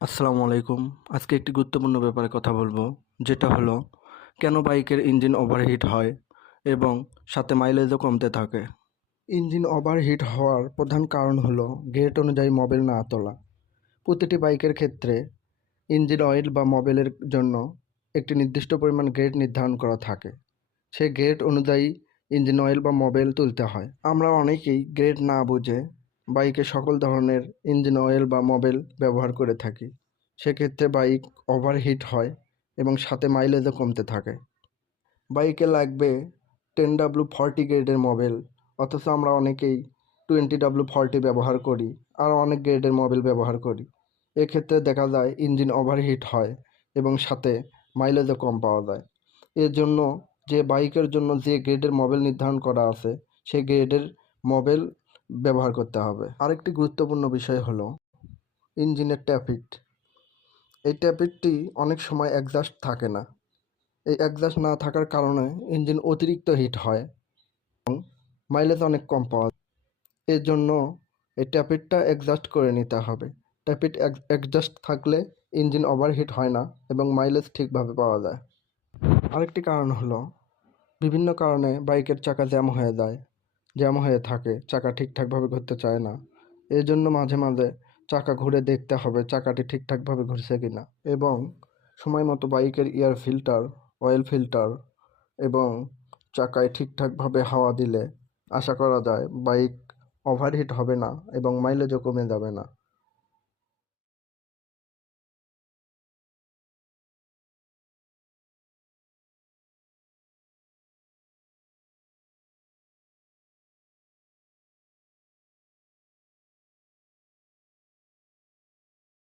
আসসালামু আলাইকুম। আজকে একটি গুরুত্বপূর্ণ ব্যাপারে কথা বলব, যেটা হলো, কেন বাইকের ইঞ্জিন ওভারহিট হয় এবং সাথে মাইলেজও কমতে থাকে? ইঞ্জিন ওভারহিট হওয়ার প্রধান কারণ হলো গ্রেড অনুযায়ী মোবিল না তোলা। প্রতিটি বাইকের ক্ষেত্রে ইঞ্জিন অয়েল বা মোবিলের জন্য একটি নির্দিষ্ট পরিমাণ গ্রেড নির্ধারণ করা থাকে। সেই গ্রেড অনুযায়ী ইঞ্জিন অয়েল বা মোবিল তুলতে হয়। আমরা অনেকেই গ্রেড না বুঝে বাইকে সকল ধরনের ইঞ্জিন অয়েল বা মোবিল ব্যবহার করে থাকি। সেক্ষেত্রে বাইক ওভারহিট হয় এবং সাথে মাইলেজও কমতে থাকে। বাইকে লাগবে টেন ডাব্লু ফর্টি গ্রেডের মোবিল, অথচ আমরা অনেকেই টোয়েন্টি ডাব্লু ফর্টি ব্যবহার করি আর অনেক গ্রেডের মোবিল ব্যবহার করি। এক্ষেত্রে দেখা যায় ইঞ্জিন ওভারহিট হয় এবং সাথে মাইলেজও কম পাওয়া যায়। এর জন্য যে বাইকের জন্য যে গ্রেডের মোবিল নির্ধারণ করা আছে, সেই গ্রেডের মোবিল ব্যবহার করতে হবে। আরেকটি গুরুত্বপূর্ণ বিষয় হলো ইঞ্জিনের ট্যাপিট। এই ট্যাপিটটি অনেক সময় অ্যাডজাস্ট থাকে না। এই অ্যাডজাস্ট না থাকার কারণে ইঞ্জিন অতিরিক্ত হিট হয় এবং মাইলেজ অনেক কম পাওয়া যায়। এর জন্য এই ট্যাপিটটা অ্যাডজাস্ট করে নিতে হবে। ট্যাপিট অ্যাডজাস্ট থাকলে ইঞ্জিন ওভারহিট হয় না এবং মাইলেজ ঠিকভাবে পাওয়া যায়। আরেকটি কারণ হলো বিভিন্ন কারণে বাইকের চাকা জ্যাম হয়ে যায়। জ্যাম হয়ে থাকে, চাকা ঠিকঠাকভাবে ঘুরতে চায় না। এই জন্য মাঝে মাঝে চাকা ঘুরে দেখতে হবে, চাকাটি ঠিকঠাকভাবে ঘুরছে কি না এবং সময় মতো বাইকের এয়ার ফিল্টার অয়েল ফিল্টার এবং চাকায় ঠিকঠাকভাবে হাওয়া দিলে আশা করা যায় বাইক ওভারহিট হবে না এবং মাইলেজও কমে যাবে না।